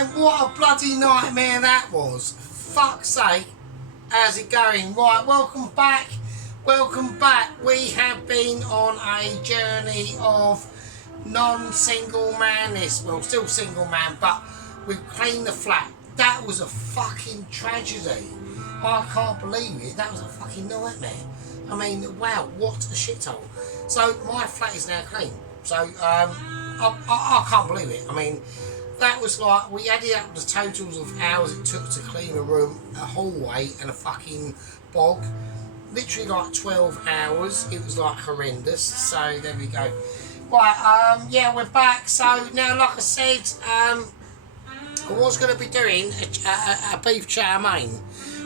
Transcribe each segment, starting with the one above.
And what a bloody nightmare that was. Fuck's sake. How's it going? Right, welcome back. Welcome back. We have been on a journey of non-single manness. Well, still single man, but we've cleaned the flat. That was a fucking tragedy. I can't believe it. That was a fucking nightmare. I mean, wow, what a shithole. So my flat is now clean. So I can't believe it. I mean, that was like, we added up the totals of hours it took to clean a room, a hallway and a fucking bog. Literally like 12 hours. It was like horrendous. So there we go. Right, yeah, we're back. So now, like I said, I was going to be doing a beef chow mein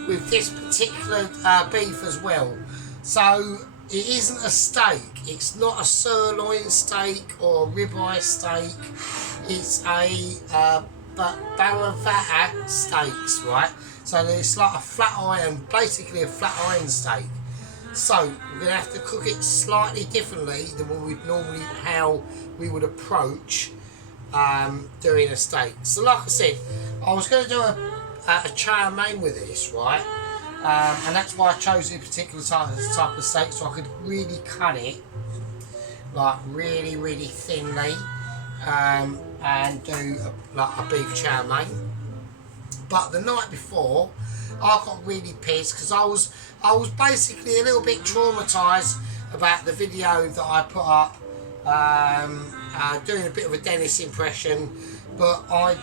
with this particular beef as well. So it isn't a steak. It's not a sirloin steak or a ribeye steak. It's a Bavette steaks, right? So it's like a flat iron, basically a flat iron steak. So we're going to have to cook it slightly differently than what we'd normally, how we would approach doing a steak. So like I said, I was going to do a chow mein with this, right? And that's why I chose this particular type of steak, so I could really cut it like really, really thinly and do like a beef chow mein. But the night before, I got really pissed because I was basically a little bit traumatised about the video that I put up, doing a bit of a Dennis impression, but I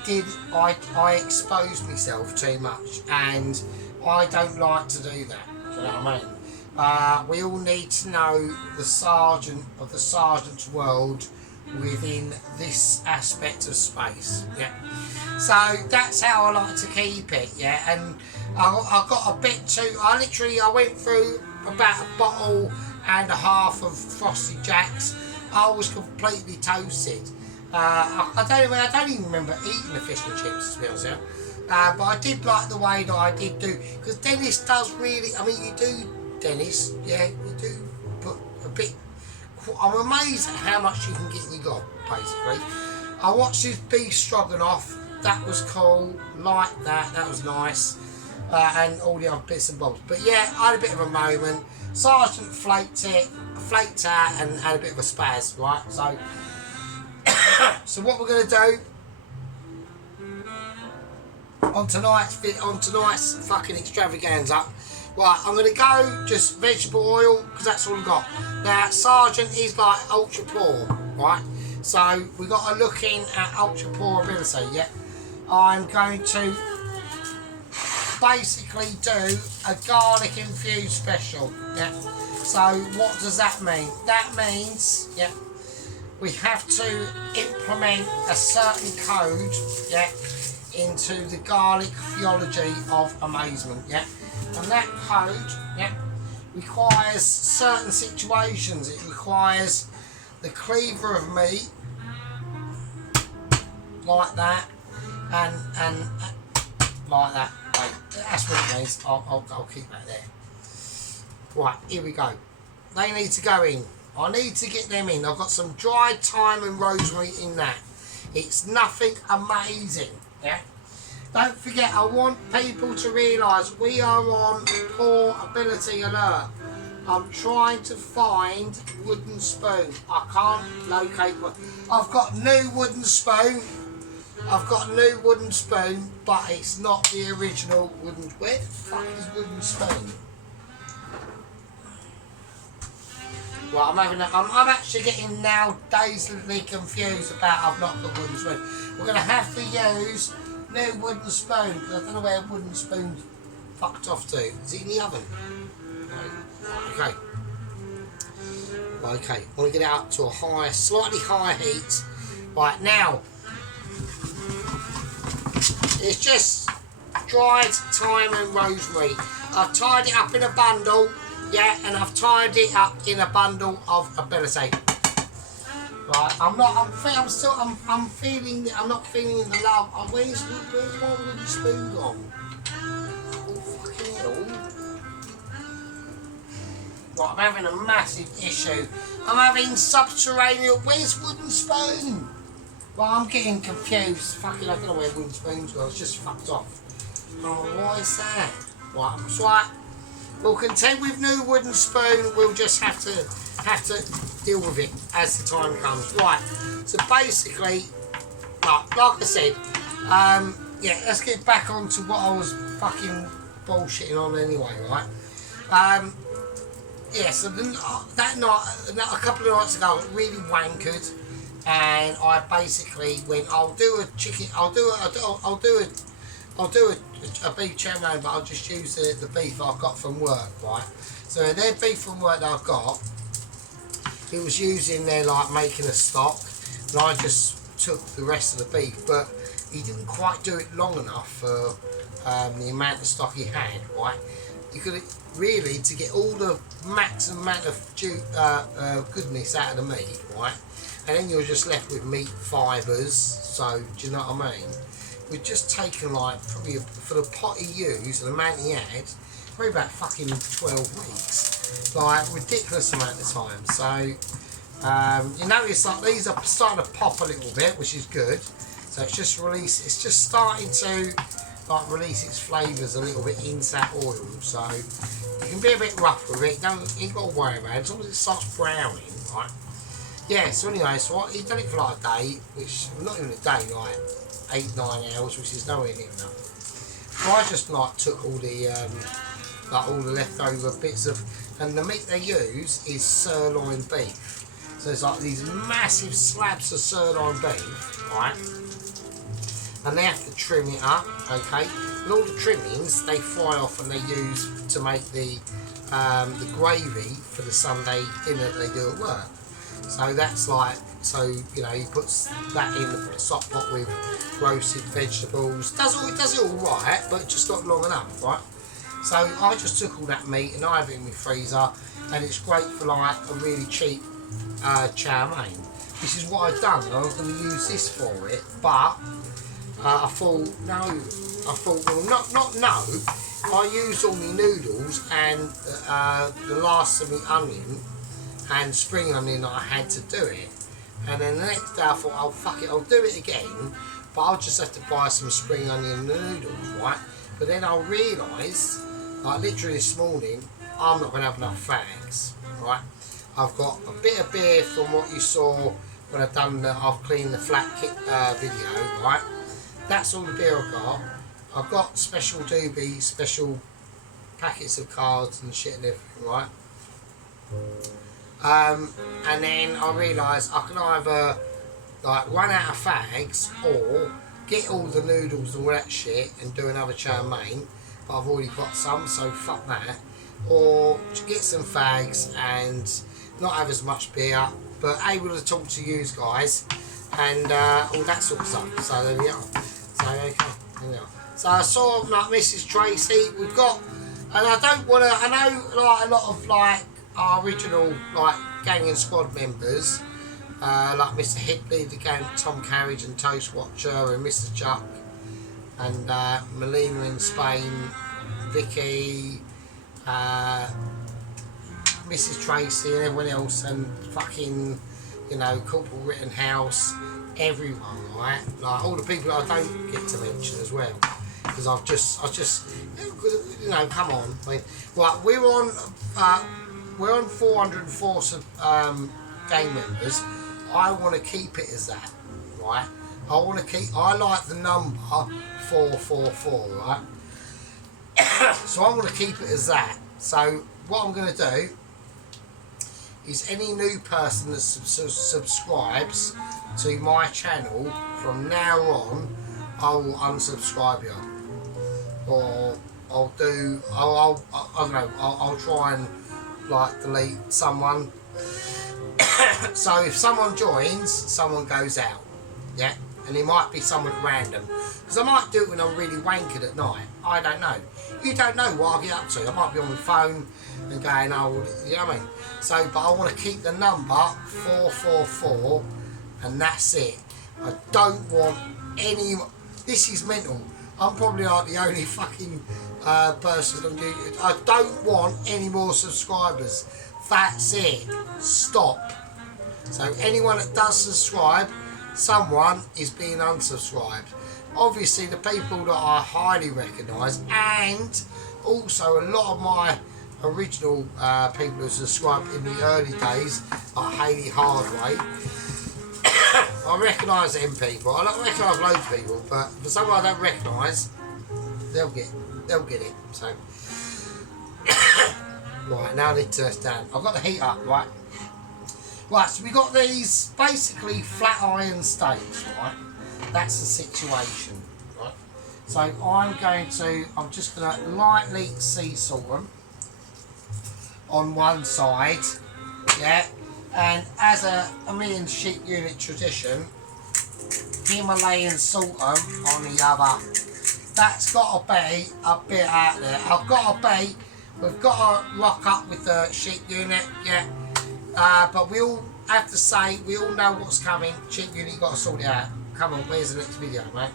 exposed myself too much, and I don't like to do that. Do you know what I mean? We all need to know the sergeant of the sergeant's world within this aspect of space. Yeah. So that's how I like to keep it. Yeah. And I got a bit too. I went through about a bottle and a half of Frosted Jacks. I was completely toasted. I don't even remember eating the fish and chips, to be honest with you. But I did like the way that I did do, because Dennis does really, I mean, you do, Dennis, yeah, you do put a bit. I'm amazed at how much you can get in your gob, basically. I watched his beef stroganoff, that was cool, like that was nice, and all the other bits and bobs. But yeah, I had a bit of a moment. Sergeant flaked out and had a bit of a spaz, right? So, so what we're going to do on tonight's fucking extravaganza, right, I'm going to go just vegetable oil, because that's all I've got. Now, Sergeant is like ultra poor, right? So we've got to look in at ultra poor ability, yeah? I'm going to basically do a garlic infused special, yeah? So what does that mean? That means, yeah, we have to implement a certain code, yeah, into the garlic theology of amazement, yeah? And that code, yeah, requires certain situations. It requires the cleaver of meat, like that, and like that. Wait, that's what it means. I'll keep that there. Right, here we go. They need to go in. I need to get them in. I've got some dried thyme and rosemary in that. It's nothing amazing, yeah? Don't forget, I want people to realise we are on poor ability alert. I'm trying to find wooden spoon. I can't locate one. I've got new wooden spoon. But it's not the original wooden. Where the fuck is wooden spoon? Right, I'm actually getting now dazedly confused about I've not got wooden spoon. We're going to have to use new wooden spoon, because I don't know where wooden spoon fucked off to. Is it in the oven? No. Okay. Okay, I want to get it up to a slightly higher heat. Right, now, it's just dried thyme and rosemary. I've tied it up in a bundle, yeah, and I've tied it up in a bundle of ability. Right, I'm not feeling the love. Where's my wooden spoon gone? Oh, fucking hell. Right, I'm having a massive issue. I'm having subterranean. Where's wooden spoon? Well, I'm getting confused. Fucking, I don't know where wooden spoons were. It's just fucked off. Oh, what is that? Right, that's right. We'll contend with new wooden spoon. We'll just have to deal with it as the time comes. Right. So basically, like I said, yeah. Let's get back onto what I was fucking bullshitting on anyway, right? Yeah. So that night, a couple of nights ago, I was really wankered, and I basically went, I'll do a beef chow mein, but I'll just use the beef I've got from work, right? So their beef from work that I've got, it was used in there like making a stock, and I just took the rest of the beef, but he didn't quite do it long enough for the amount of stock he had, right? You could really, to get all the maximum amount of goodness out of the meat, right? And then you're just left with meat fibres, so do you know what I mean? We'd just taken like probably for the pot he used, the amount he had, probably about fucking 12 weeks, like ridiculous amount of time. So you notice like these are starting to pop a little bit, which is good. So it's just starting to like release its flavours a little bit into that oil. So you can be a bit rough with it. You ain't got to worry about it as long as it starts browning, right? Yeah. So anyway, so he done it for like a day, which not even a day, like 8-9 hours, which is nowhere near enough. So I just like took all the leftover bits of, and the meat they use is sirloin beef. So it's like these massive slabs of sirloin beef, right? And they have to trim it up, okay? And all the trimmings they fry off and they use to make the gravy for the Sunday dinner that they do at work. So that's like, so you know, he puts that in the stock pot with roasted vegetables. Does it all right, but just not long enough, right? So I just took all that meat and I have it in my freezer, and it's great for like a really cheap chow mein. This is what I've done, and I was going to use this for it, but I thought well, not no. I used all my noodles and the last of my onion and spring onion that I had to do it. And then the next day I thought, oh fuck it, I'll do it again, but I'll just have to buy some spring onion noodles, right? But then I realised, like literally this morning, I'm not going to have enough fags, right? I've got a bit of beer from what you saw when I've cleaned the flat kit video, right? That's all the beer I've got. I've got special packets of cards and shit and everything, right? And then I realised I can either like run out of fags or get all the noodles and all that shit and do another chow mein, but I've already got some, so fuck that. Or get some fags and not have as much beer, but able to talk to you guys and all that sort of stuff. So there we are. So okay, there we are. So I saw like Mrs. Tracy. We've got, and I don't want to. I know like a lot of like our original like gang and squad members, like Mr. Hipley, the gang, Tom Carriage and Toast Watcher, and Mr. Chuck, and Melina in Spain, Vicky, Mrs. Tracy, and everyone else, and fucking, you know, Corporal Rittenhouse, everyone, right? Like all the people I don't get to mention as well, because I just, you know, come on. I mean, right, we're on 404 gang members. I want to keep it as that, right? I like the number 444, right? So I want to keep it as that. So what I'm going to do is any new person that subscribes to my channel from now on, I will unsubscribe you, or I don't know, I'll try and like delete someone. So if someone joins, someone goes out, yeah, and it might be someone random, because I might do it when I'm really wankered at night. I don't know. You don't know what I get up to. I might be on my phone and going, oh, you know what I mean? So, but I want to keep the number 444, and that's it. I don't want any. This is mental. I'm probably like the only fucking person on YouTube. I don't want any more subscribers. That's it. Stop. So anyone that does subscribe, someone is being unsubscribed. Obviously the people that I highly recognise, and also a lot of my original people who subscribed in the early days, like Hayley Hardway. I recognise them people. I don't recognise loads of people, but for someone I don't recognise, they'll get it. So right, now they turn down. I've got the heat up, right? Right, so we got these basically flat iron steaks, right? That's the situation, right? So I'm just going to lightly sea salt them on one side, yeah? And as a million sheep unit tradition, Himalayan salt them on the other. That's got to be a bit out there. We've got to rock up with the sheep unit, yeah? But we all have to say, we all know what's coming. Sheep unit, you've got to sort it out. Come on, where's the next video, mate?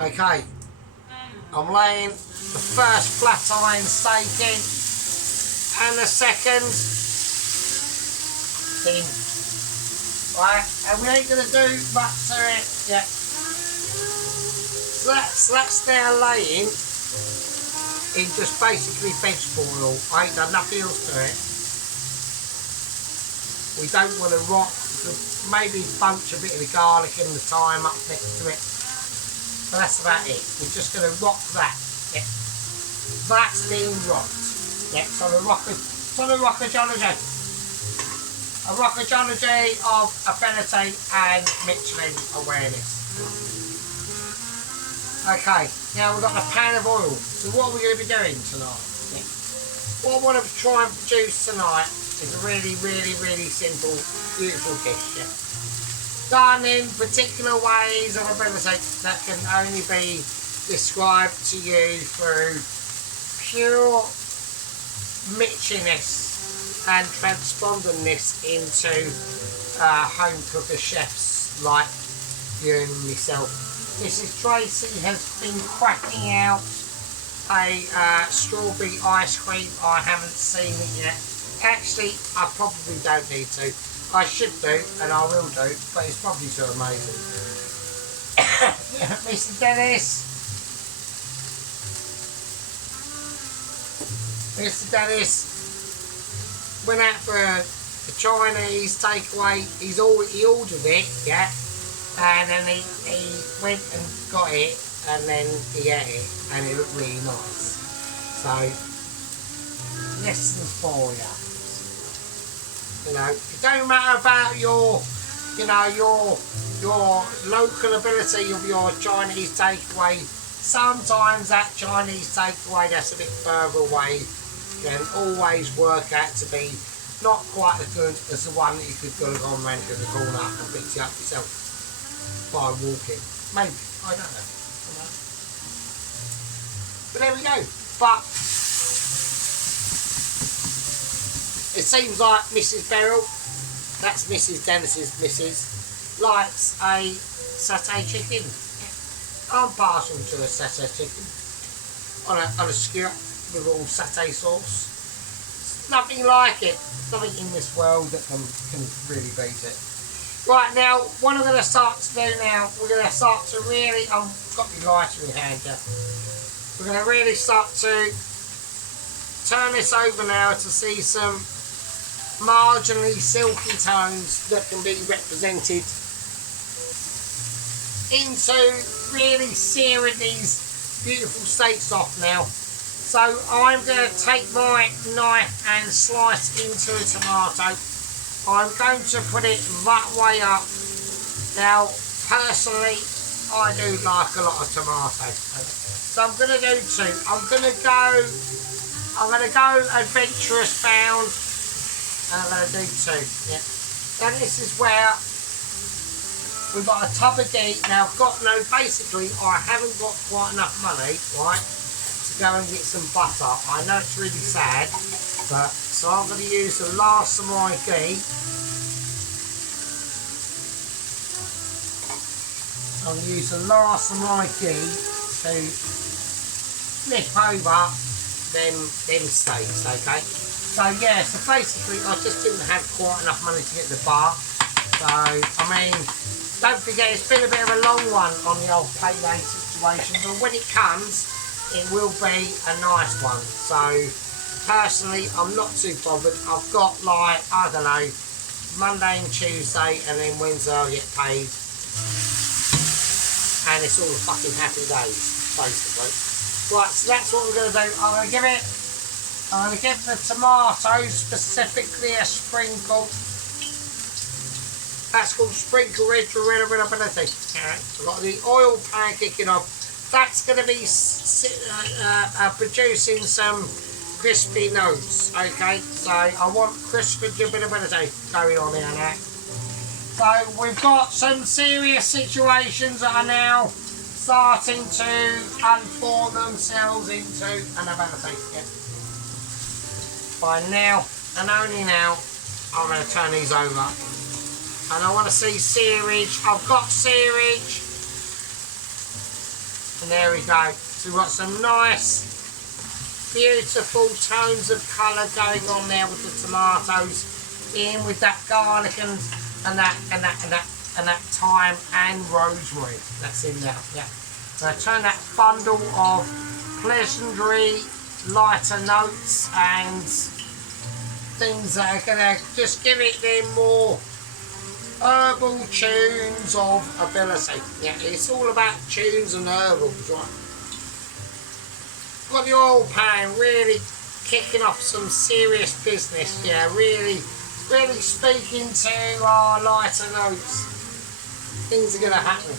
Okay, I'm laying the first flat iron steak in, and the second in. Right, and we ain't going to do much to it yet. So that's now laying in just basically vegetable oil. I ain't done nothing else to it. We don't want to rot, maybe bunch a bit of the garlic and the thyme up next to it. But that's about it. We're just going to rock that. Yeah. That's being rocked. Yeah, so the rockajology. A rockajology of ability and Michelin awareness. Okay, now we've got the pan of oil. So what are we going to be doing tonight? Yeah. What I want to try and produce tonight is a really, really, really simple, beautiful dish. Yeah. Done in particular ways of ability that can only be described to you through pure Micheliness and transponderness into home cooker chefs like you and myself. Mrs. Tracy has been cracking out a strawberry ice cream. I haven't seen it yet. Actually, I probably don't need to. I should do, and I will do, but it's probably too amazing. Mr. Dennis. Mr. Dennis went out for a Chinese takeaway. He ordered it, yeah, and then he went and got it, and then he ate it, and it looked really nice. So, lessons for you. You know, it don't matter about your local ability of your Chinese takeaway. Sometimes that Chinese takeaway that's a bit further away can always work out to be not quite as good as the one that you could go on round to the corner and pick it up yourself by walking. Maybe, I don't know. But there we go. But it seems like Mrs. Beryl, that's Mrs. Dennis's missus, likes a satay chicken. I'm partial to a satay chicken on a skewer with all satay sauce. Nothing like it. Nothing in this world that can really beat it. Right, now, what I'm going to start to do now, we're going to start to really, I've got my lighter in hand here. We're going to really start to turn this over now to see some marginally silky tones that can be represented into really searing these beautiful steaks off now. So I'm going to take my knife and slice into a tomato. I'm going to put it that way up. Now, personally, I do like a lot of tomato. So I'm going to do two. I'm going to go adventurous bound, and I'm going to do two. Yeah. Now this is where we've got a tub of ghee. Now basically I haven't got quite enough money, right, to go and get some butter. I know it's really sad, but so I'm going to use the last of my ghee. I'm going to use the last of my ghee to flip over them steaks, okay? So yeah, so basically I just didn't have quite enough money to get the bar. So, I mean, don't forget it's been a bit of a long one on the old payday situation, but when it comes, it will be a nice one. So personally, I'm not too bothered. I've got like, I don't know, Monday and Tuesday, and then Wednesday I'll get paid, and it's all fucking happy days, basically. Right, so that's what we're going to do. I'm going to give the tomatoes specifically a sprinkle. That's called sprinkle readability. Alright, so I've got the oil pan kicking off. That's going to be producing some crispy notes. Okay, so I want crispy readability going on here now. So we've got some serious situations that are now starting to unfold themselves into an ability. Yeah. By now, and only now, I'm going to turn these over. And I want to see seerage. I've got seerage. And there we go. So we've got some nice, beautiful tones of colour going on there with the tomatoes. In with that garlic and that thyme and rosemary. That's in there. Yeah. So I turn that bundle of pleasantry, lighter notes and things that are going to just give it them more herbal tunes of ability. Yeah, it's all about tunes and herbals, right? Got the oil pan really kicking off some serious business. Yeah, really speaking to our lighter notes. Things are going to happen.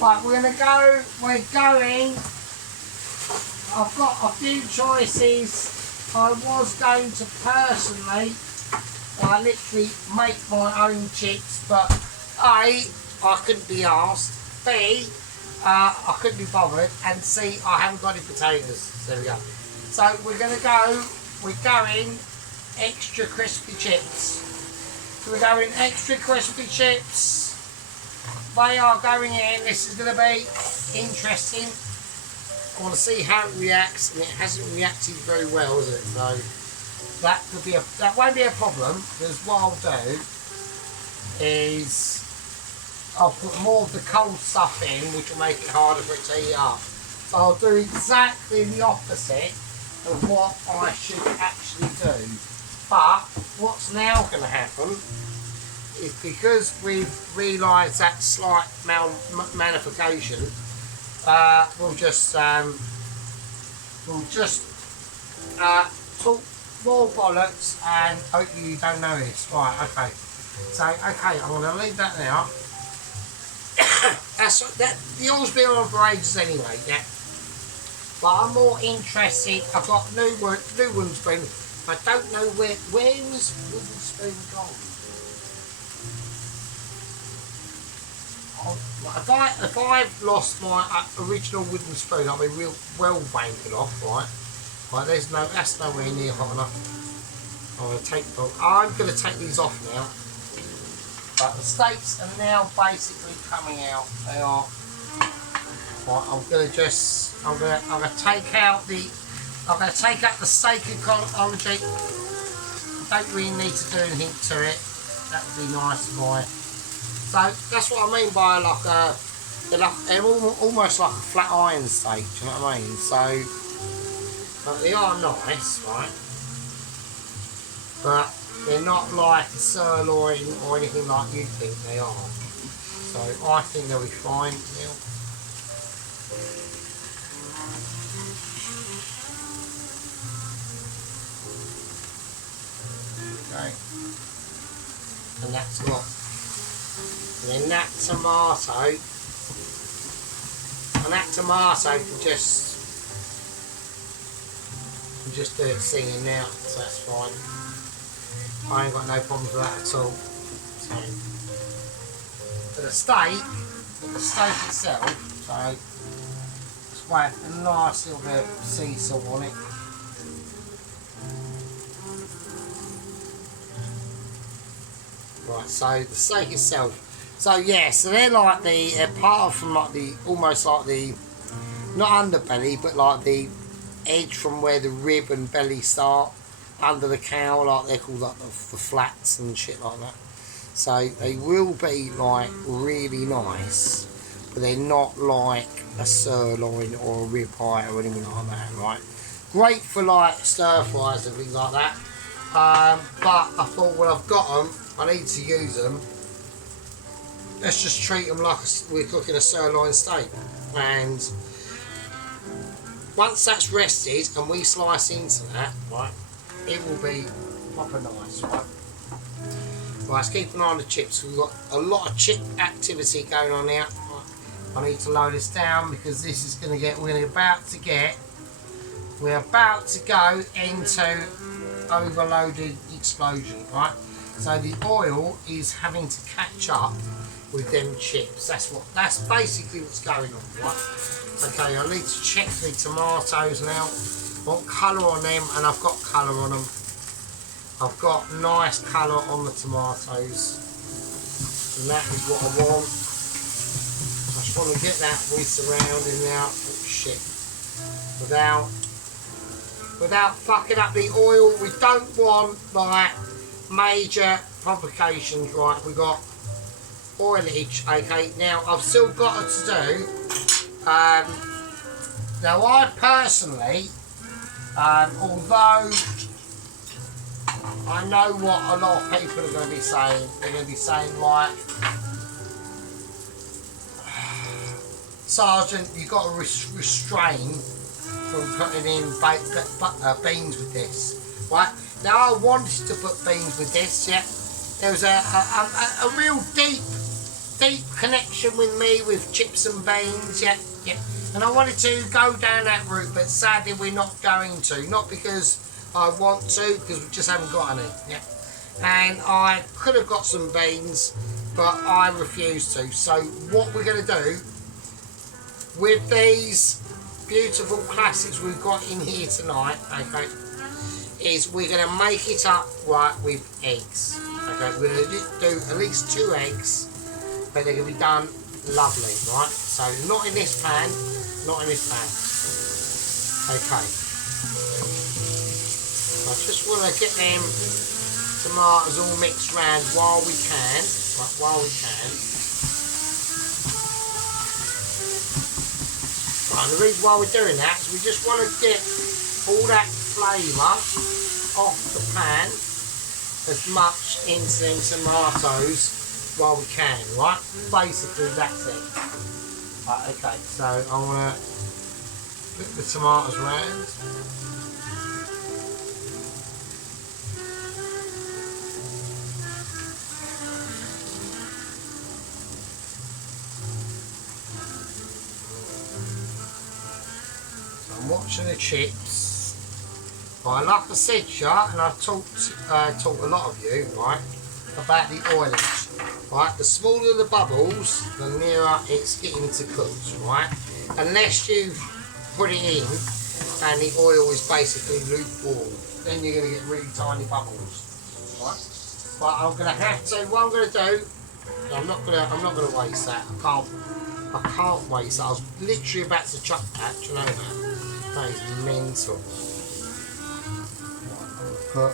Right, we're going. I've got a few choices. I was going to personally, literally make my own chips, but A, I couldn't be asked. B, I couldn't be bothered, and C, I haven't got any potatoes. So there we go. So we're going extra crispy chips. So we're going extra crispy chips. They are going in. This is going to be interesting. I want to see how it reacts, and it hasn't reacted very well, has it? So that won't be a problem, because what I'll do is I'll put more of the cold stuff in, which will make it harder for it to heat up. So I'll do exactly the opposite of what I should actually do. But what's now going to happen is, because we've realised that slight magnification, we'll just talk more bollocks and hope you don't know this. Right, okay. So, okay, I'm going to leave that now. The oil's been on for ages anyway, yeah. But I'm more interested. I've got new wooden spoon. I don't know where was wooden spoon gone. If I've lost my original wooden spoon, I'll be real well wankered off, right? Right, that's nowhere near hot enough. I'm going to take these off now. But the steaks are now basically coming out. They are. Right, I'm going to take out the steak ecology. Don't really need to do anything to it. That would be nice, boy. So that's what I mean by they're almost like a flat iron steak. Do you know what I mean? So they are nice, right? But they're not like a sirloin or anything like you think they are. So I think they'll be fine. Okay. And that's what. And then that tomato can just do it singing now, so that's fine. I ain't got no problems with that at all. So, but the steak itself, so let's whack a nice little bit of sea salt on it. Right, so the steak itself. So yeah, so they're like apart from like almost like the, not underbelly, but like the edge from where the rib and belly start, under the cow, like they're called like the flats and shit like that. So they will be like really nice, but they're not like a sirloin or a ribeye or anything like that, right? Great for like stir fries and things like that. But I thought, well, I've got them, I need to use them. Let's just treat them like we're cooking a sirloin steak. And once that's rested and we slice into that, right, it will be proper nice, right? Right, let's keep an eye on the chips. We've got a lot of chip activity going on here. Right, I need to load this down because this is going to get, we're about to go into overloaded explosion, right? So the oil is having to catch up with them chips. That's basically what's going on, right? Okay, I need to check the tomatoes now. Want colour on them, and I've got colour on them. I've got nice colour on the tomatoes, and that is what I want. I just want to get that whisk around in now. Oh shit! Without fucking up the oil. We don't want like major complications, right? We got oilage. Okay, now I've still got it to do. Now I personally, although I know what a lot of people are going to be saying, they're going to be saying like, Sergeant, you've got to restrain from putting in beans with this, right? Now I wanted to put beans with this, yeah. There was a real deep connection with me with chips and beans, yeah. And I wanted to go down that route, but sadly we're not going to. Not because I want to, because we just haven't got any, yeah. And I could have got some beans, but I refuse to. So what we're going to do with these beautiful classics we've got in here tonight, okay, is we're going to make it up right with eggs. Okay, we're going to do at least 2 eggs, but they're going to be done lovely, right? So not in this pan, not in this pan. Okay. I just want to get them tomatoes all mixed round while we can, right, while we can. Right, and the reason why we're doing that is we just want to get all that flavour off the pan as much into them tomatoes while we can, right? Basically that's it. Right, okay, so I want to put the tomatoes round. So I'm watching the chips. Right, like I said, and I've talked a lot of you, right, about the oilage. Right, the smaller the bubbles, the nearer it's getting to cook, right? Unless you put it in and the oil is basically lukewarm, then you're going to get really tiny bubbles, right? But I'm going to have to. What I'm going to do, I'm not going to waste that. I can't waste that. I was literally about to chuck that. Do you know that? That is mental. Right,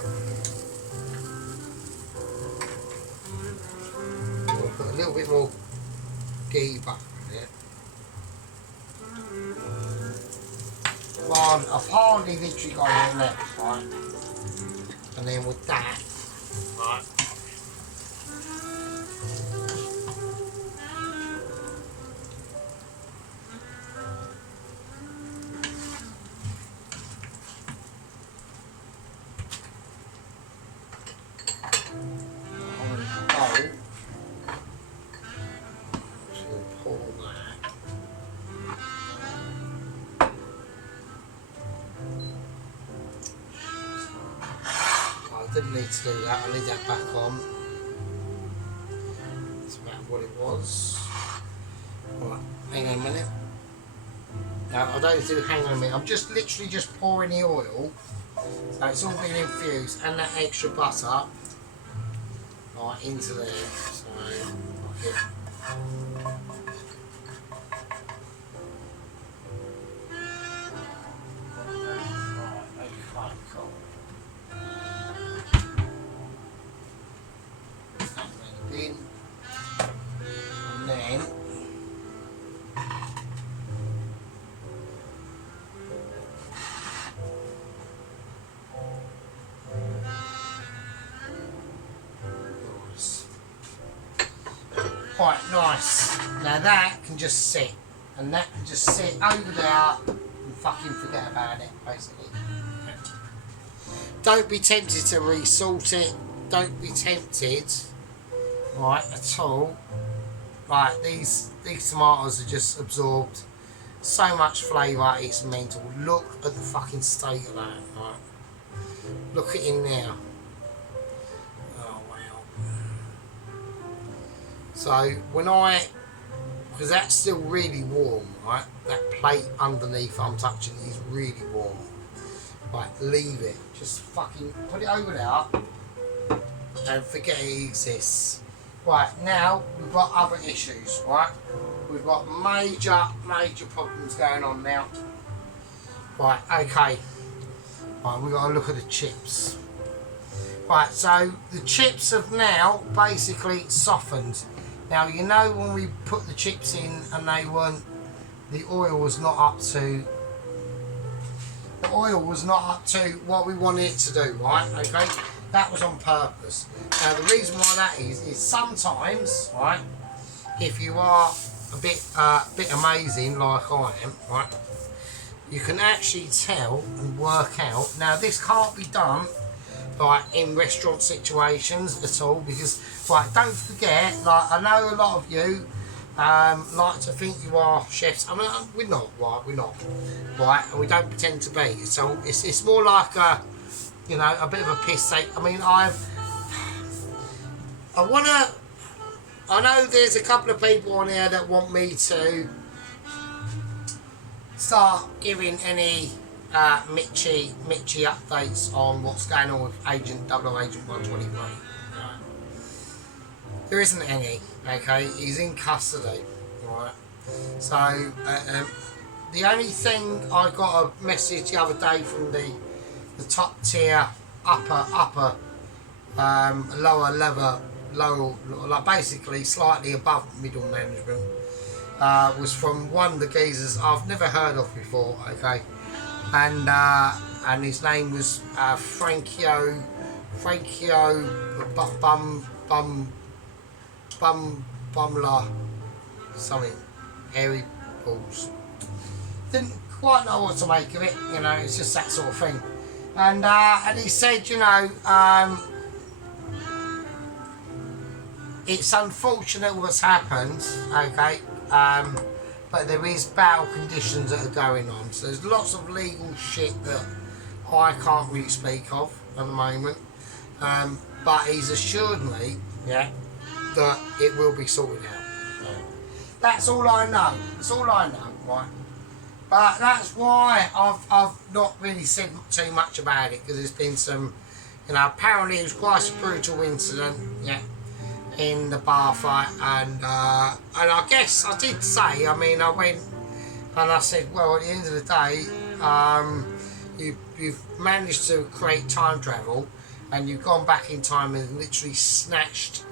put a little bit more ghee butter in it. Well, I've hardly literally got it left, right? And then with that, right? Didn't need to do that, I'll leave that back on. That's about what it was. Right, hang on a minute. No, I don't need to hang on a minute. I'm just literally just pouring the oil. So it's all being infused and that extra butter right into there. So like it. then quite nice. Now that can just sit, and that can just sit over there and fucking forget about it, basically. Don't be tempted to resalt it. Don't be tempted, right, at all. Right, these tomatoes are just absorbed so much flavour, it's mental. Look at the fucking state of that, right? Look at him now. Oh wow. So when because that's still really warm, right? That plate underneath I'm touching is really warm. Right, leave it. Just fucking put it over there and forget it exists. Right, now we've got other issues, right? We've got major problems going on now. Right, okay. Right, we've got to look at the chips. Right, so the chips have now basically softened. Now, you know when we put the chips in and the oil was not up to what we wanted it to do, right? Okay, that was on purpose. Now, the reason why that is sometimes, right, if you are a bit amazing like I am, right, you can actually tell and work out. Now, this can't be done like in restaurant situations at all, because right, don't forget, like I know a lot of you like to think you are chefs. I mean, we're not, right? We're not, right? And we don't pretend to be. So it's more like a, you know, a bit of a piss take. I mean, I know there's a couple of people on here that want me to start giving any Mitchy updates on what's going on with Agent 123. Right. There isn't any, okay? He's in custody, right? So the only thing I got a message the other day from the top tier, upper, lower level, like basically slightly above middle management, was from one of the geezers I've never heard of before, okay? And his name was Frankio Bumla something, hairy balls. Didn't quite know what to make of it, you know. It's just that sort of thing. And he said, you know, it's unfortunate what's happened, okay. But there is bail conditions that are going on. So there's lots of legal shit that I can't really speak of at the moment. But he's assured me, yeah, that it will be sorted out. Yeah. That's all I know. That's all I know, right? But that's why I've not really said too much about it, because there's been some, you know, apparently it was quite a brutal incident, yeah, in the bar fight, and I guess I did say, I mean, I went and I said, well, at the end of the day, you've managed to create time travel, and you've gone back in time and literally snatched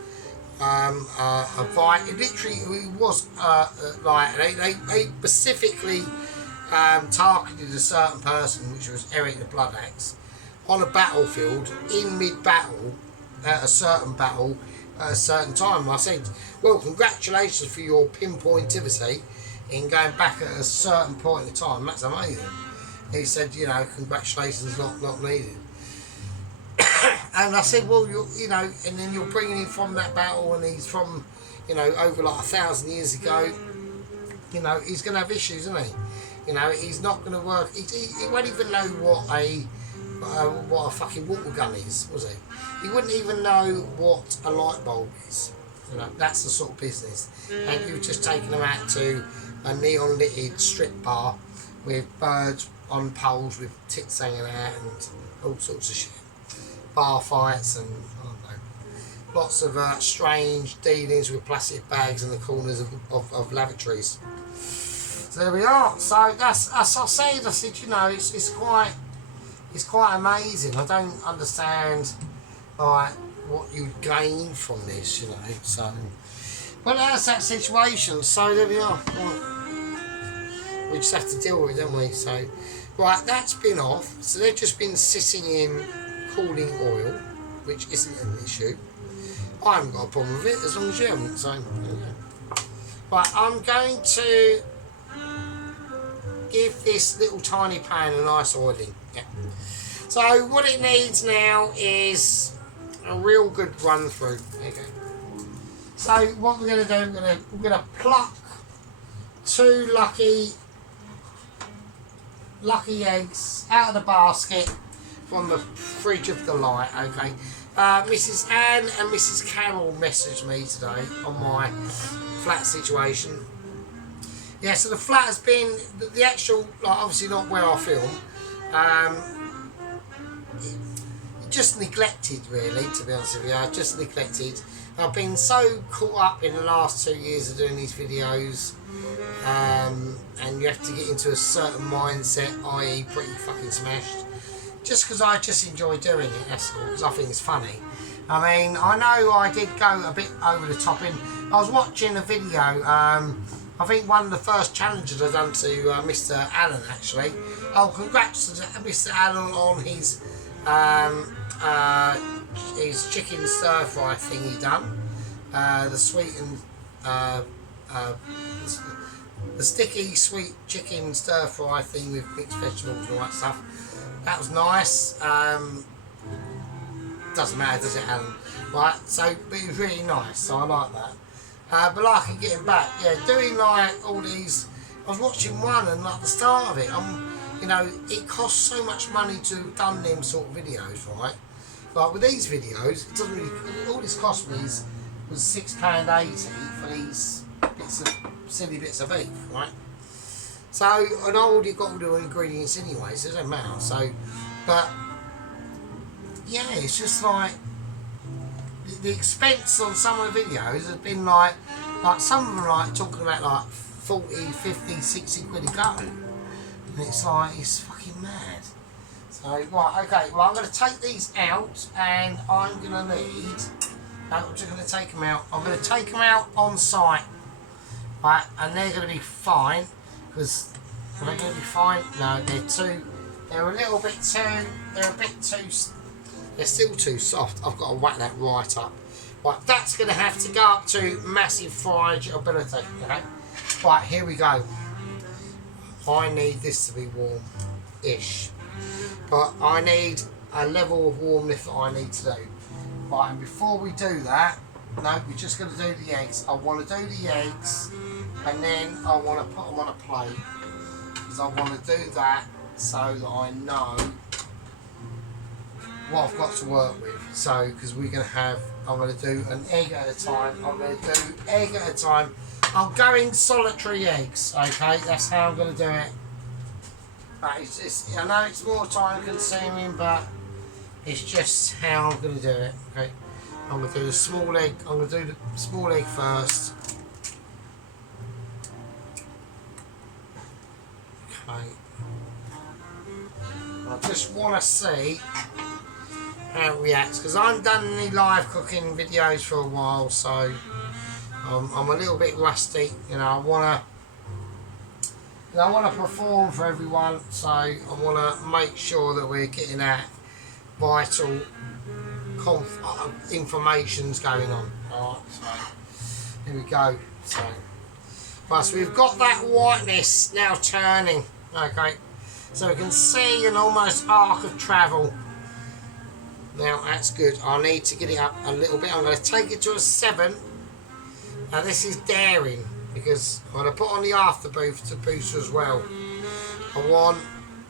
a fight. It literally was like they specifically targeted a certain person, which was Eric the Blood Axe, on a battlefield in mid-battle at a certain battle at a certain time. And I said, well, congratulations for your pinpointivity in going back at a certain point in time. That's amazing. He said, you know, congratulations, not needed. And I said, well, you know, and then you're bringing him from that battle, and he's from, you know, over like 1,000 years ago. You know, he's going to have issues, isn't he? You know, he's not going to work. He won't even know what a fucking water gun is, was he? He wouldn't even know what a light bulb is. You know, that's the sort of business. And you've just taken him out to a neon-litted strip bar with birds on poles with tits hanging out and all sorts of shit. Bar fights and, I don't know, lots of strange dealings with plastic bags in the corners of lavatories. So there we are. So that's, as I said, you know, it's quite amazing. I don't understand like what you gain from this, you know. So Well, that's that situation. So there we are. We just have to deal with it, don't we? So, right, that's been off. So they've just been sitting in cooling oil, which isn't an issue. I haven't got a problem with it as long as you haven't. So, right, I'm going to give this little tiny pan a nice oiling. Yeah. So what it needs now is a real good run through. There you go. So what we're going to do, we're going to pluck 2 lucky eggs out of the basket from the fridge of the light. Okay. Mrs. Anne and Mrs. Carroll messaged me today on my flat situation. Yeah, so the flat has been the actual, like, obviously not where I film. Just neglected, really, to be honest with you. Just neglected. I've been so caught up in the last 2 years of doing these videos, and you have to get into a certain mindset, i.e. pretty fucking smashed. Just because I just enjoy doing it, that's all, because I think it's funny. I mean, I know I did go a bit over the top in. I was watching a video, I think one of the first challenges I've done to Mr. Allen, actually. Oh, congrats to Mr. Allen on his chicken stir fry thing he done. The sweet and the sticky sweet chicken stir fry thing with mixed vegetables and all that stuff. That was nice. Doesn't matter, does it, Alan? Right, so but it was really nice, so I like that. But like getting back, yeah, doing like all these. I was watching one and like the start of it, you know, it costs so much money to have done them sort of videos, right? Like with these videos, it doesn't really. All this cost me was £6.80 for these silly bits of beef, right? So, and I already got all the ingredients anyway, so it doesn't matter. So, but yeah, it's just like the expense on some of the videos has been like some of them like talking about like 40, 50, 60 quid a go, and it's like it's fucking mad. So right, okay, well I'm going to take these out, and I'm going to need. I'm just going to take them out. I'm going to take them out on site, right, and they're going to be fine. Because are they going to be fine? No, they're a little bit too. They're a bit too. They're still too soft. I've got to whack that right up. Right, that's going to have to go up to massive fryage ability. Okay. Right, here we go. I need this to be warm-ish, but I need a level of warmth that I need to do. Right, and before we do that, no, we're just going to do the eggs. I want to do the eggs, and then I want to put them on a plate, because I want to do that so that I know what I've got to work with. So, because we're going to have, I'm going to do an egg at a time. I'm going to do egg at a time. I'm going solitary eggs, okay? That's how I'm going to do it. But it's, I know it's more time consuming, but it's just how I'm going to do it, okay? I'm going to do the small egg. I'm going to do the small egg first. Okay. I just want to see how it reacts, because I haven't done any live cooking videos for a while, so I'm a little bit rusty. You know, I want to perform for everyone, so I want to make sure that we're getting that vital information's going on. Alright, so here we go. So, right, so we've got that whiteness now turning. Okay, so we can see an almost arc of travel. Now that's good. I need to get it up a little bit. I'm going to take it to a 7. Now this is daring, because I'm going to put on the afterboost booster as well. I want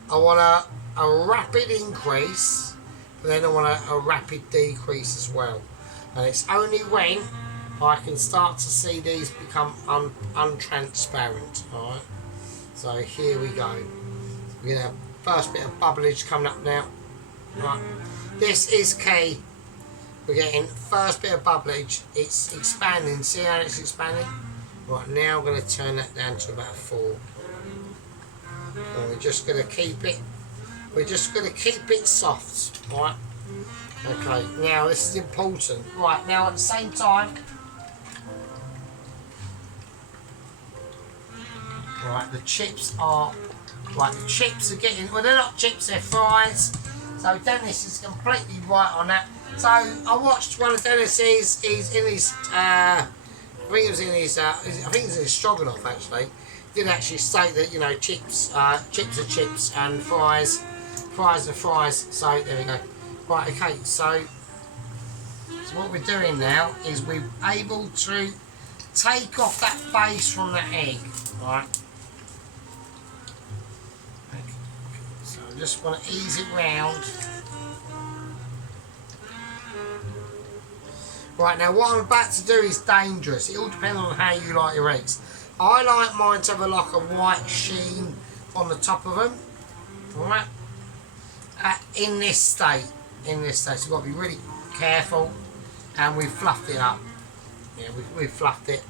a rapid increase, but then I want a rapid decrease as well. And it's only when I can start to see these become untransparent. Alright, so here we go. We're going to have first bit of bubblage coming up now. Right, this is key. We're getting first bit of bubblage. It's expanding. See how it's expanding? Right, now I'm going to turn that down to about 4. And we're just going to keep it. We're just going to keep it soft. Right. Okay. Now this is important. Right. Now at the same time, Right, the chips are getting, well, they're not chips, they're fries. So Dennis is completely right on that. So I watched one of Dennis's, he's in his, I think it was in his, I think it was in his stroganoff actually. Did actually state that, you know, chips are chips and fries are fries. So there we go. Right, okay, so what we're doing now is we're able to take off that base from the egg, right? So I just want to ease it round. Right, now what I'm about to do is dangerous. It all depends on how you like your eggs. I like mine to have like a white sheen on the top of them, right? In this state, so you've got to be really careful. And we've fluffed it up. Yeah, we've fluffed it.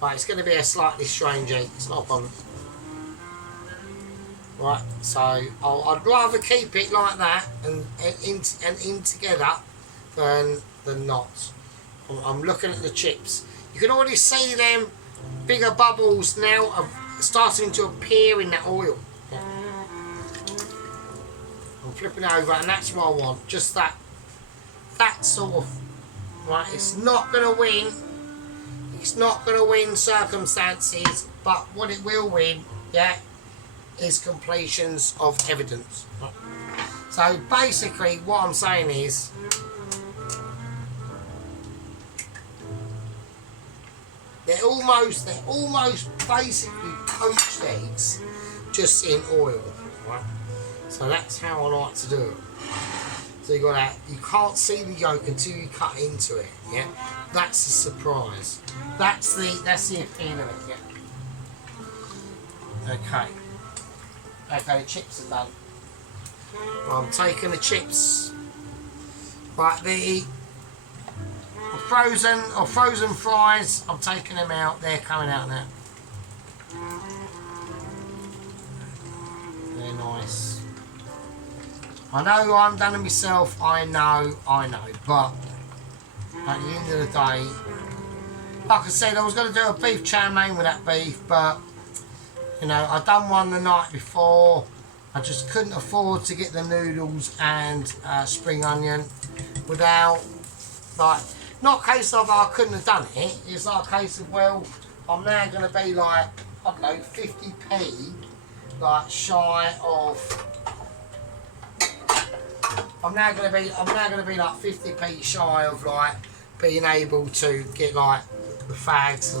Right, it's going to be a slightly strange egg. It's not a problem. Right, so I'd rather keep it like that and in together than not. I'm looking at the chips. You can already see them bigger bubbles now of starting to appear in that oil. Yeah. I'm flipping over, and that's what I want. Just that sort of. Right, it's not going to win. It's not going to win circumstances, but what it will win, yeah, is completions of evidence. So basically, what I'm saying is, they're almost basically poached eggs, just in oil. Right? So that's how I like to do it. So you got that. You can't see the yolk until you cut into it. Yeah, that's the surprise. That's the appeal of it. Yeah. Okay. Okay, the chips are done. I'm taking the chips. Right, the frozen fries. I'm taking them out. They're coming out now. They're nice. I know I'm done it myself, I know, but at the end of the day, like I said, I was going to do a beef chow mein with that beef, but, you know, I done one the night before. I just couldn't afford to get the noodles and spring onion without, like, not a case of I couldn't have done it, it's like a case of, well, I'm now going to be like, I don't know, 50p, like, shy of... I'm now going to be like 50p shy of like being able to get like the fags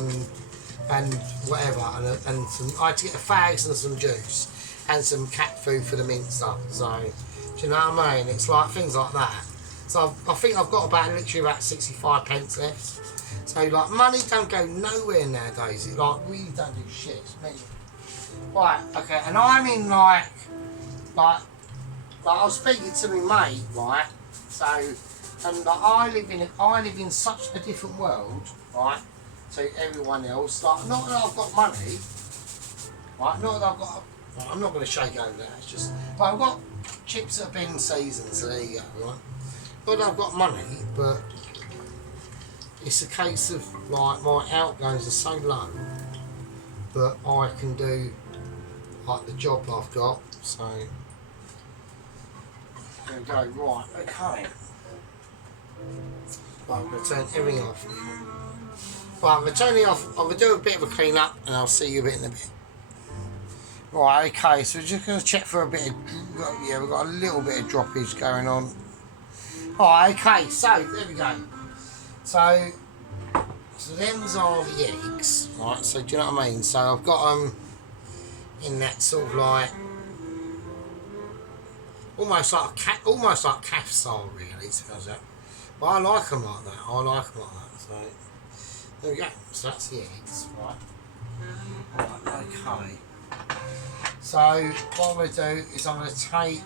and whatever and some, I had to get the fags and some juice and some cat food for the mint stuff. So do you know what I mean? It's like things like that. So I think I've got literally about 65 pence left. So like money don't go nowhere nowadays. It like really don't do shit. It's me. Right, okay, and I'm in like I was speaking to my mate, right? So, and like, I live in such a different world, right, to everyone else. Like, not that I've got money, right? Not that I've got. Right, I'm not going to shake over that. It's just, but I've got chips that have been seasoned, so there you go, right? Not that I've got money, but it's a case of like my outgoings are so low that I can do like the job I've got. So. There we go, right, okay. Right, I'm going to turn everything off now. Right, I'm going to turn it off, I'm going to do a bit of a clean up and I'll see you in a bit. Right, okay, so we're just going to check for a bit of, yeah, we've got a little bit of droppage going on. Right, okay, so, there we go. So them's are the eggs, right, so do you know what I mean? So I've got them in that sort of like, almost like calf style, really. Suppose that. But I like them like that. So there we go. So that's the eggs, right? Right, okay. So what I'm going to do is I'm going to take.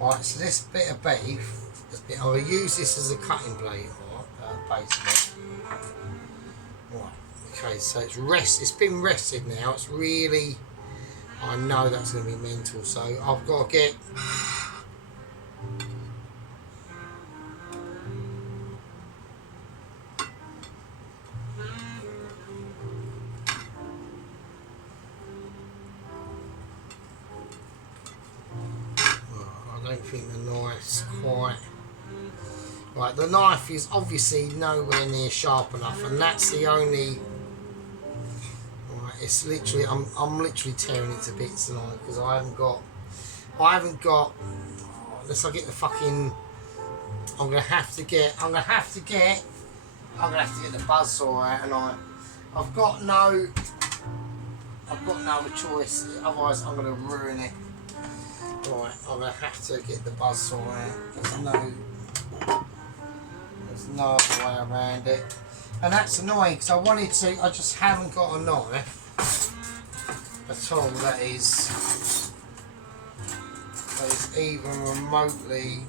Right. So this bit of beef, I'm going to use this as a cutting blade, right? Basically. Right. Okay. So it's been rested now. It's really. I know that's going to be mental, so I've got to get... keeping the knives quite... Right, the knife is obviously nowhere near sharp enough, and that's the only... Right, it's literally... I'm literally tearing it to bits tonight, because I haven't got... Unless I get the fucking... I'm gonna have to get the buzzsaw out, and I've got no other choice. Otherwise, I'm gonna ruin it. Right, I'm gonna have to get the buzzsaw out. There's no other way around it, and that's annoying because I wanted to. I just haven't got a knife at all that is even remotely.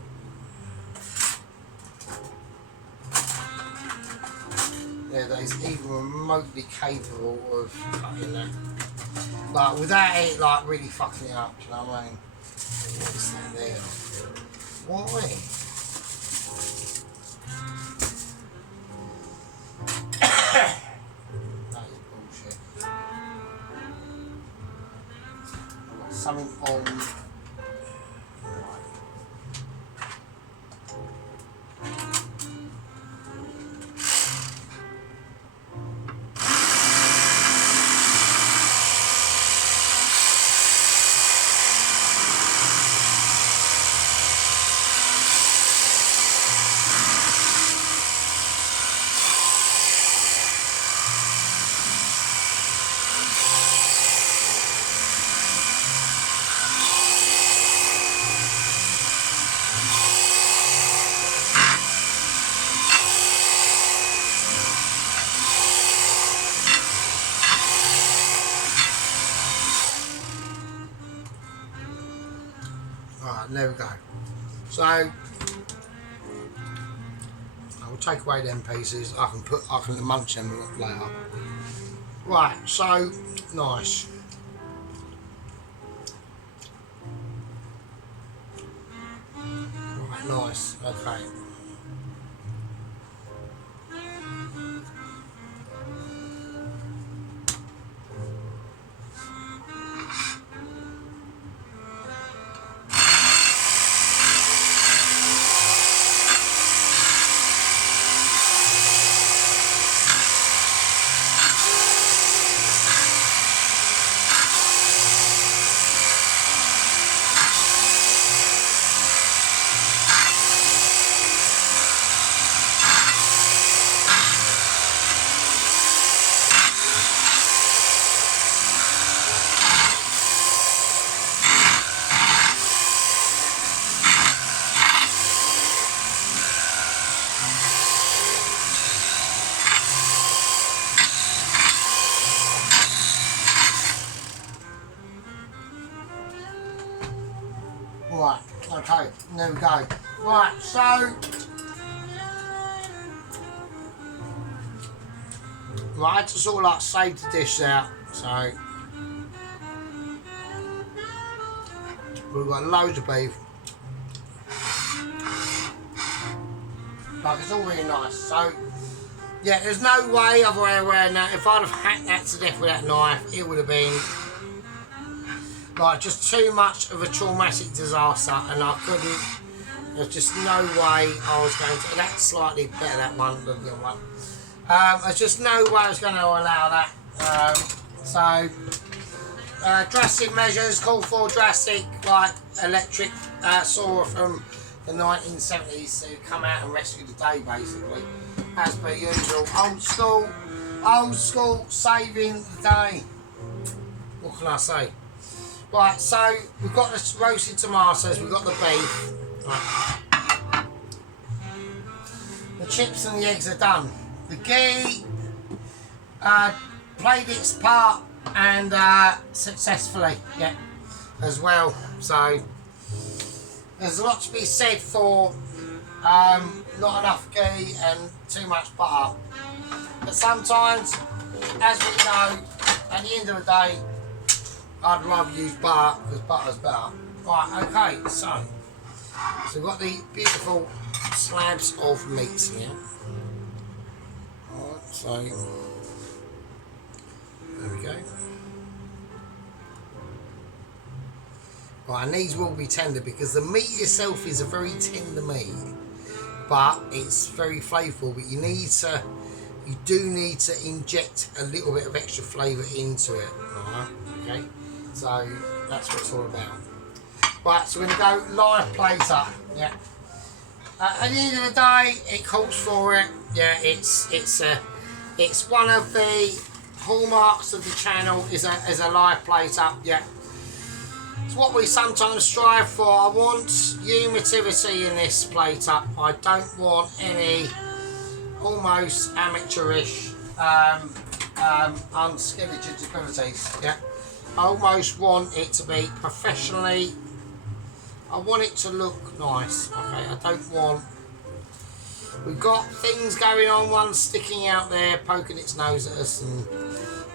Yeah, that is even remotely capable of cutting that. Like, without it, like, really fucking it up, do you know what I mean? What's that there? Why? That is bullshit. I've got something on... There we go. So I will take away them pieces. I can munch them later. Right, so nice. Right, nice. Okay. Right, okay, there we go. Right, so... Right, I had to sort of like save the dish out, so... We've got loads of beef. Like, it's all really nice, so... Yeah, there's no way other way around that. If I'd have hacked that to death with that knife, it would have been... Like, just too much of a traumatic disaster, and I couldn't... There's just no way I was going to... That's slightly better, that one, than the other one. There's just no way I was going to allow that. Drastic measures, call for drastic, like, electric saw from the 1970s to come out and rescue the day, basically. As per usual. Old school, saving the day. What can I say? Right, so we've got the roasted tomatoes, we've got the beef. Right. The chips and the eggs are done. The ghee played its part and successfully, yeah, as well. So there's a lot to be said for not enough ghee and too much butter. But sometimes, as we know, at the end of the day, I'd rather use butter because butter's better. Right, okay, so we've got the beautiful slabs of meat here. Alright, so there we go. Right, and these will be tender because the meat itself is a very tender meat, but it's very flavourful. But you do need to inject a little bit of extra flavour into it. Right, okay. So that's what it's all about. Right, so we're gonna go live plate up. Yeah. At the end of the day, it calls for it. Yeah, it's one of the hallmarks of the channel is a live plate up. Yeah. It's what we sometimes strive for. I want humativity in this plate up. I don't want any almost amateurish unskilled abilities. Yeah. I almost want it to be professionally. I want it to look nice. Okay, I don't want. We've got things going on. One sticking out there, poking its nose at us, and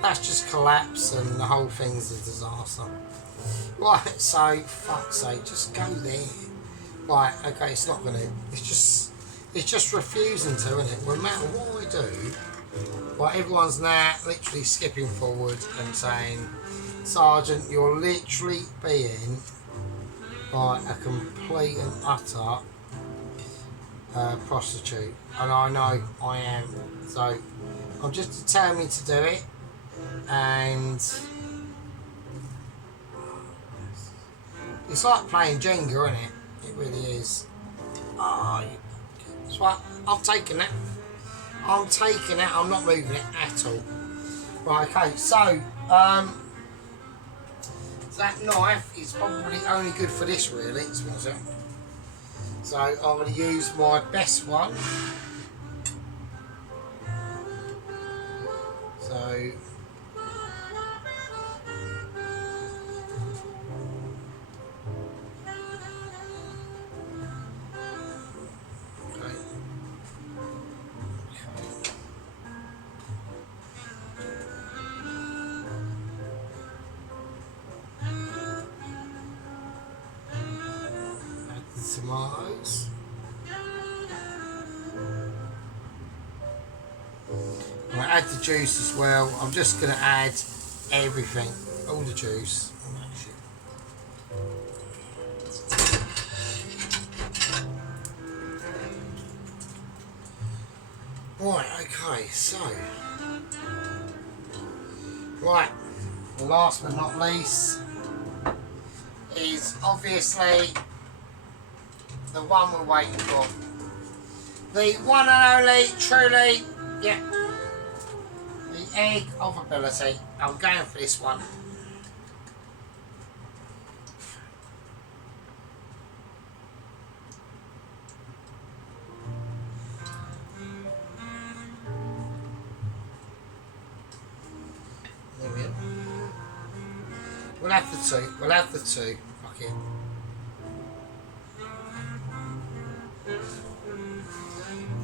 that's just collapse, and the whole thing's a disaster. Right, so fuck's sake, just go there. Right, okay, it's not gonna. It's just refusing to, isn't it? No matter what I do, right, everyone's now literally skipping forward and saying, Sergeant, you're literally being like a complete and utter prostitute, and I know I am. So I'm just determined to do it, and it's like playing Jenga, isn't it? It really is. Oh, that's right. I'm taking that. I'm taking that. I'm not moving it at all. Right. Okay. So that knife is probably only good for this, really. So I'm going to use my best one. So tomatoes. I'm going to add the juice as well. I'm just going to add everything, all the juice. Right, okay, so right, the last but not least is obviously the one we're waiting for. The one and only, truly, yeah, the egg of ability. I'm going for this one. There we go. We'll have the two. We'll have the two. Fuck it.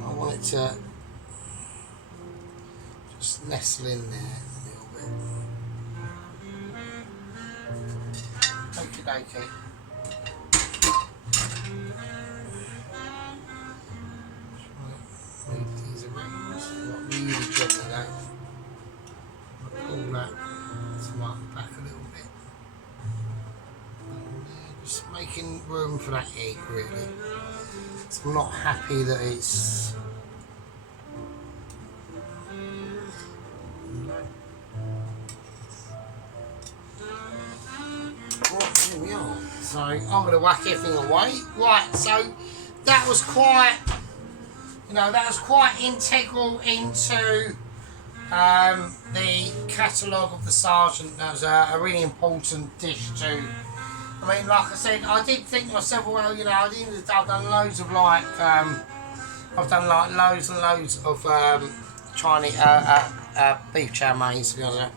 I want it to just nestle in there a little bit. Okie dokie. Move these around. Not really gently though. Pull that tomato back a little bit. Just making room for that egg, really. So I'm not happy that it's. Right, here we are. So I'm going to whack everything away. Right, so that was quite, that was quite integral into the catalogue of the Sergeant. That was a really important dish too. I mean, like I said, I did think to myself, well, at the end of the day, I've done loads of loads and loads of Chinese beef chow mein, to be honest.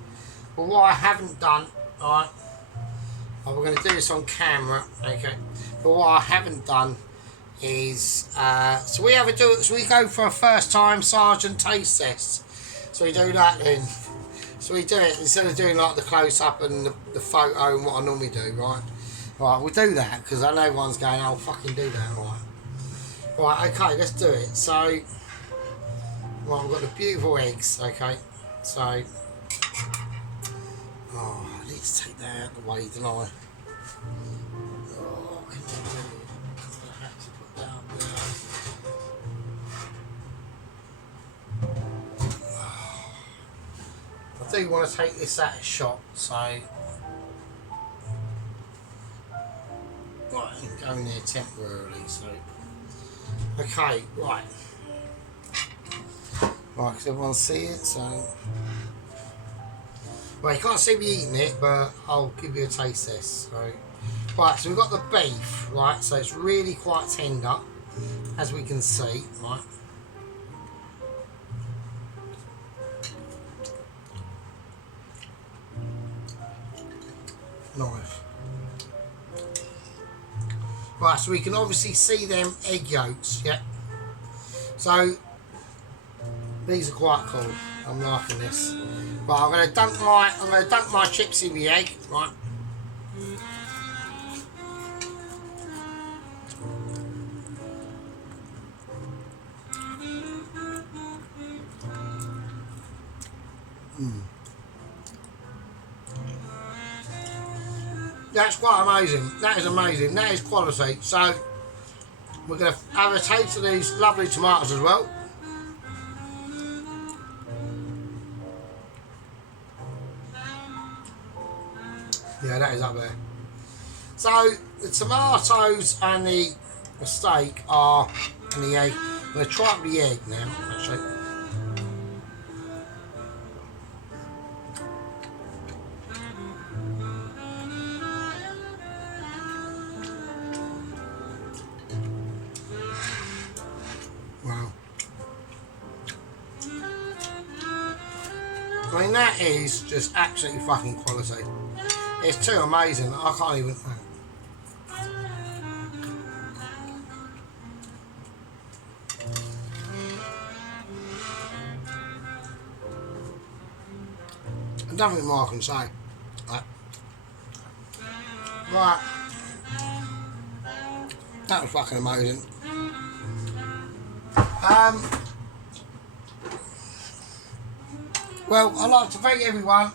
But what I haven't done, right, we're going to do this on camera, okay. But what I haven't done is, so we go for a first time Sergeant taste test. So we do that then. So we do it instead of doing like the close up and the photo and what I normally do, right? Right, we'll do that because I know everyone's going, oh, fucking do that, right? Right, okay, let's do it. So, right, we've got the beautiful eggs, okay? So, oh, I need to take that out of the way, don't I? Oh, can you do it? I'm gonna have to put that up there. I do want to take this out of shot, so right, I'm going there temporarily. So okay, right, because everyone see it. So well, you can't see me eating it, but I'll give you a taste test. So right, so we've got the beef, right? So it's really quite tender, as we can see, right? Nice. Right, so we can obviously see them egg yolks, yeah. So these are quite cool. I'm liking this. Right, I'm gonna dunk my chips in the egg, right? That's quite amazing. That is amazing. That is quality. So we're going to have a taste of these lovely tomatoes as well. Yeah, that is up there. So the tomatoes and the steak are in the egg. I'm going to try up the egg now, actually. Wow. I mean, that is just absolutely fucking quality. It's too amazing. I can't even. There's nothing more I can say. Right. That was fucking amazing. Well, I'd like to thank everyone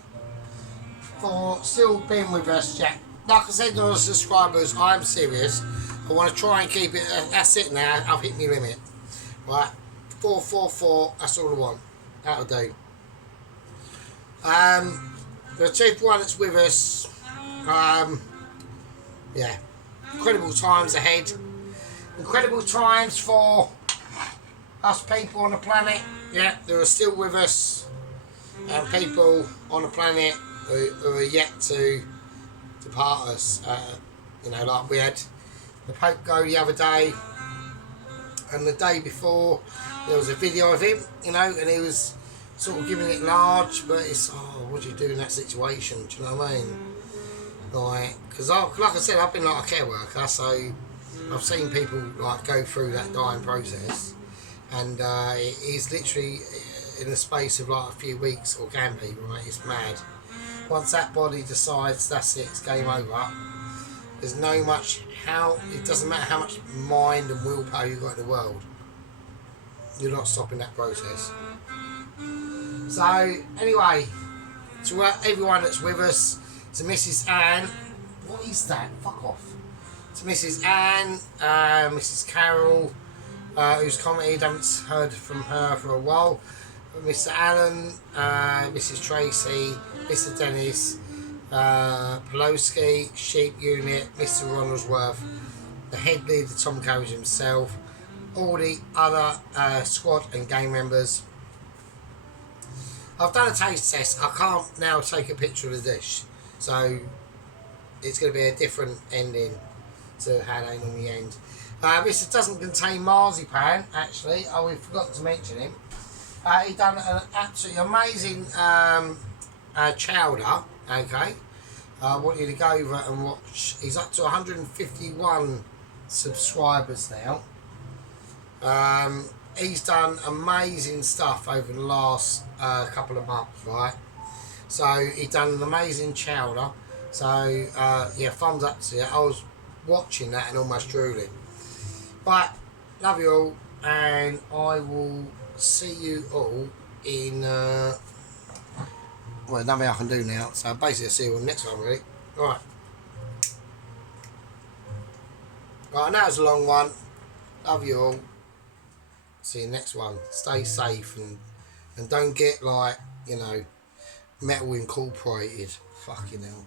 for still being with us. Yeah, like I said to the subscribers, I'm serious. I want to try and keep it. That's it now. I've hit my limit. Right, 444. That's all I want. That'll do. The chief one that's with us. Yeah, incredible times ahead. Incredible times for us people on the planet. Yeah, they are still with us. And people on the planet who are yet to depart us. You know, like we had the Pope go the other day, and the day before there was a video of him, you know, and he was sort of giving it large, but it's, oh, what do you do in that situation? Do you know what I mean? Like, because like I said, I've been like a care worker, so I've seen people like go through that dying process, and it is literally in the space of like a few weeks, or can be, right? It's mad. Once that body decides that's it, it's game over. There's no much it doesn't matter how much mind and willpower you've got in the world, you're not stopping that process. So anyway, to everyone that's with us, to Mrs. Anne, what is that? Fuck off. To Mrs. Anne, Mrs. Carol, who's commented, haven't heard from her for a while. Mr. Allen, Mrs. Tracy, Mr. Dennis, Pelosi, Sheep Unit, Mr. Ronaldsworth, the head leader Tom Coach himself, all the other squad and game members. I've done a taste test. I can't now take a picture of the dish, so it's going to be a different ending to how they normally end. This doesn't contain marzipan, actually. Oh, we forgot to mention him. He done an absolutely amazing chowder. Okay, I want you to go over and watch. He's up to 151 subscribers now. He's done amazing stuff over the last couple of months, right? So he done an amazing chowder. So yeah, thumbs up to it. I was watching that and almost drooling. But love you all, and I will see you all in well, nothing I can do now, so basically I'll see you all next one, really. Alright. Right, that was a long one. Love you all. See you next one. Stay safe and don't get like, you know, metal incorporated. Fucking hell.